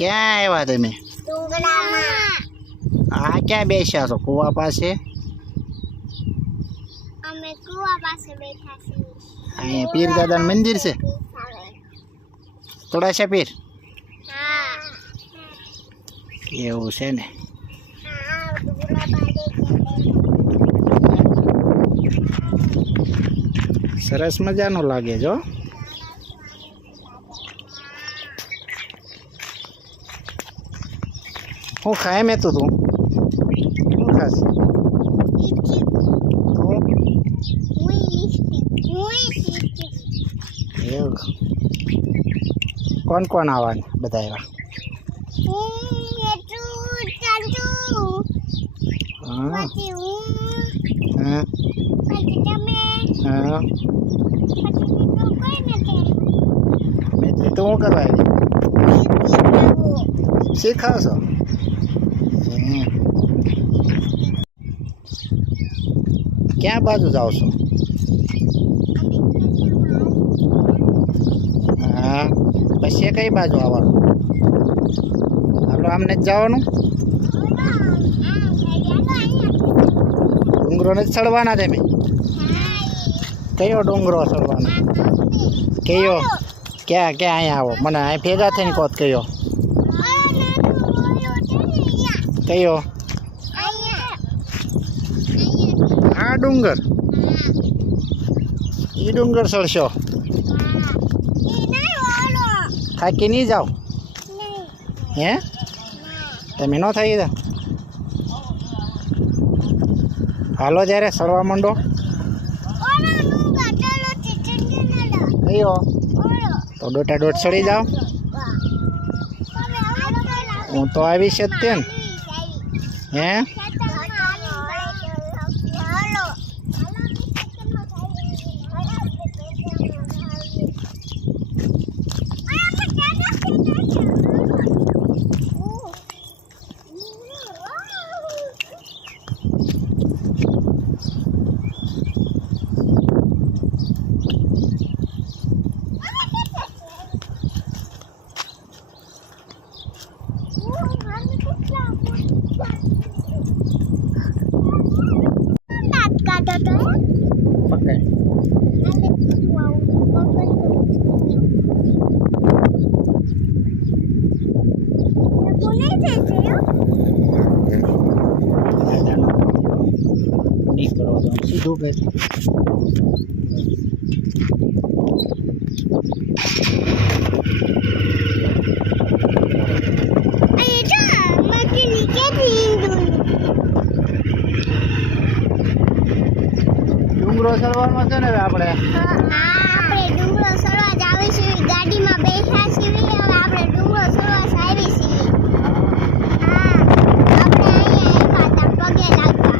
ક્યાં આવ્યા તમે? આ ક્યાં બેસ્યા છો? કુવા પાસે? અમે કુવા પાસે બેઠા છીએ. અહીંયા પીર દાદાનું મંદિર છે? થોડા પીર? એવું છે ને? સરસ મજાનું લાગે જો હું ખાય મેં તું તું. શું ખાસ? કોણ કોણ આવવાનું બધા એવા? હા. હા. હા. મેં તું શું કરવા આવી? શીખાવશો? ક્યાં બાજુ જાઓ છો? હા, પછી કઈ બાજુ આવવાનું? આપણે આમને જ જવાનું? ડુંગરો ને જ ચડવાના તમે? કયો ડુંગરો ચડવાનો? કયો? ક્યાં ક્યાં અહીંયા આવો? મને અહીં ભેગા થઈને કોત કયો? કયો આ ડુંગર? એ ડુંગર ચડશો થાકી નહીં જાઓ? હે? તમે ન થઈ ગયા હાલો જ્યારે સરવા માંડો. તો દોટા દોટ ચડી જાઓ. હું તો આવીશ જ તે હે? નીકળો તો સીધું ગઈ ડુંગરો ચડવાનો છે ને આપણે? આપણે ડુંગરો સળવા જ આવીશું. ગાડીમાં બેઠા છીએ હવે આપણે ડુંગરો સળવા જ આવી છીએ હા આપણે અહીંયા આવ્યા હતા પગે લાગવા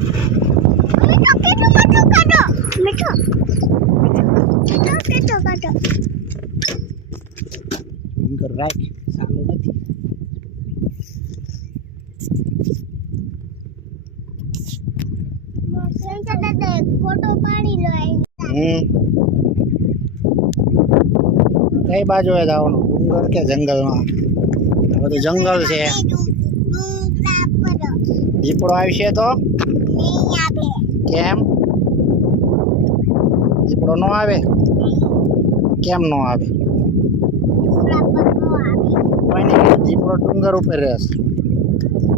મીઠો કેટલું બધું કાઢો મીઠો મીઠો કેટલો કાઢો ડુંગર રાખ સારું નથી કઈ બાજુ એ જવાનું? ડુંગર કે જંગલમાં? બધું જંગલ છે. દીપડો આવશે તો? કેમ? દીપડો ન આવે? કેમ ન આવે? દીપડો ડુંગર ઉપર રહેશે.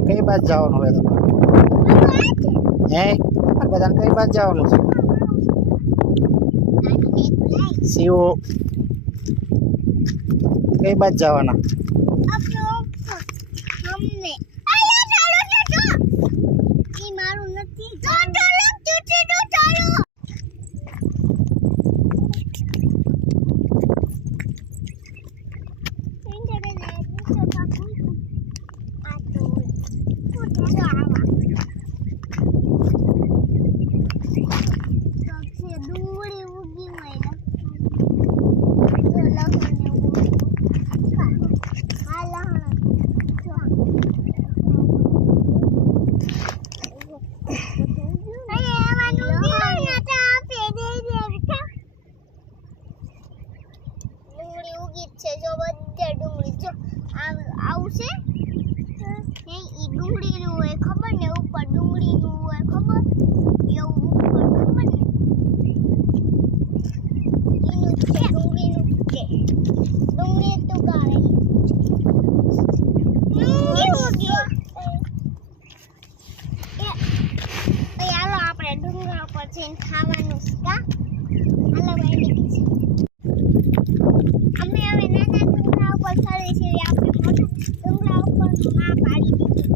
કઈ બાજુ જવાનું હોય તમારે? હે? બધાને કઈ બાજુ જવાનું છે? સીઓ કઈ બાજુ જવાના અમને આયા ચાલો ને જો ઈ મારું નથી જો ચાલો તું તો ચાલો ડુંગળી ઉગી હોય હાલ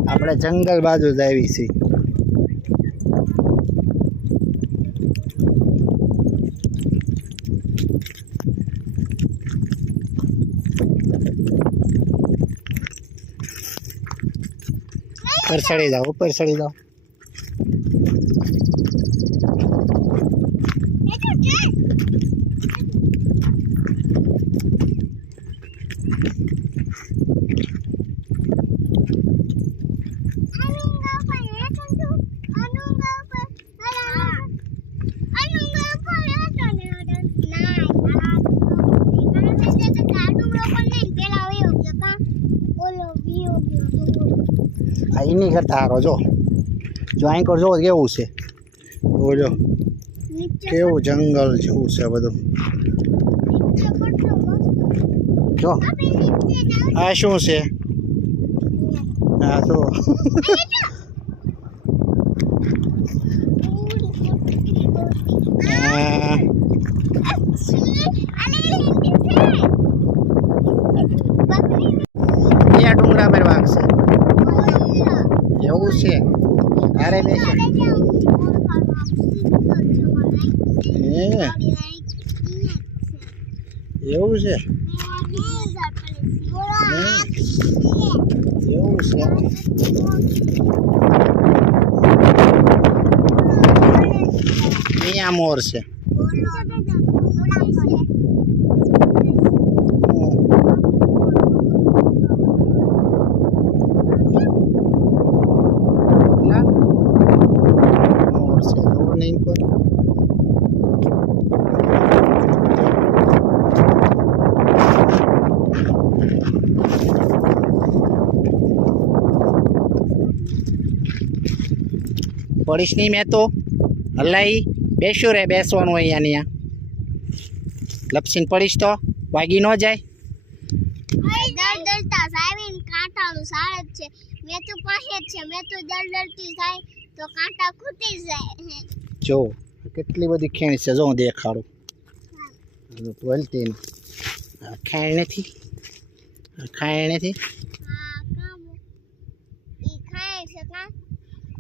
આપણે જંગલ બાજુ જ આવી છીએ. ઉપર ચડી જાઓ ઉપર ચડી જાઓ એ તો છે અનુંગા પર હેઠો છું અનુંગા પર અલા અનુંગા પર હેઠો ને ઓડર ના યાર કારણ કે તે ગાડું લોકો ને પેલા આવ્યો કે કા ઓલો વિયો ગયો આ એની કરતા હારો જો. જો અહીં કર જો કેવું છે? બોલો કેવું જંગલ જેવું છે બધું? જો. આ શું છે? આ શું આ ક્યાં ડુંગરા પર વાગશે એવું છે અરે બેસે એ એવું છે એવું છે અહીંયા મોર છે ના મોર છે ખબર નહીં કોઈ પડીશ નહીં મેં તો. હલાઈ બેસ્યું રે બેસવાનું હોય અહીંયા અહીંયા. લપસીને પડીશ તો વાગી ન જાય. દર દરતા સાહેબ કાંટાનું જ છે. મેં તો પાસે જ છે મેં તો દર દરતી થાય તો કાંટા ખૂટી જાય. જો કેટલી બધી ખેણ છે જો હું દેખાડું. બોલતી ખાણ નથી. આ નથી હા કામ ઈ ખાય છે કા હા. આપણે અહીંયા તલાવ હતું કા હમ પાણી પી ગયું બધું તડકાનું ઝાડવા હાલો બકરી લીંડી પાસે જાય હાલ પછી આપણે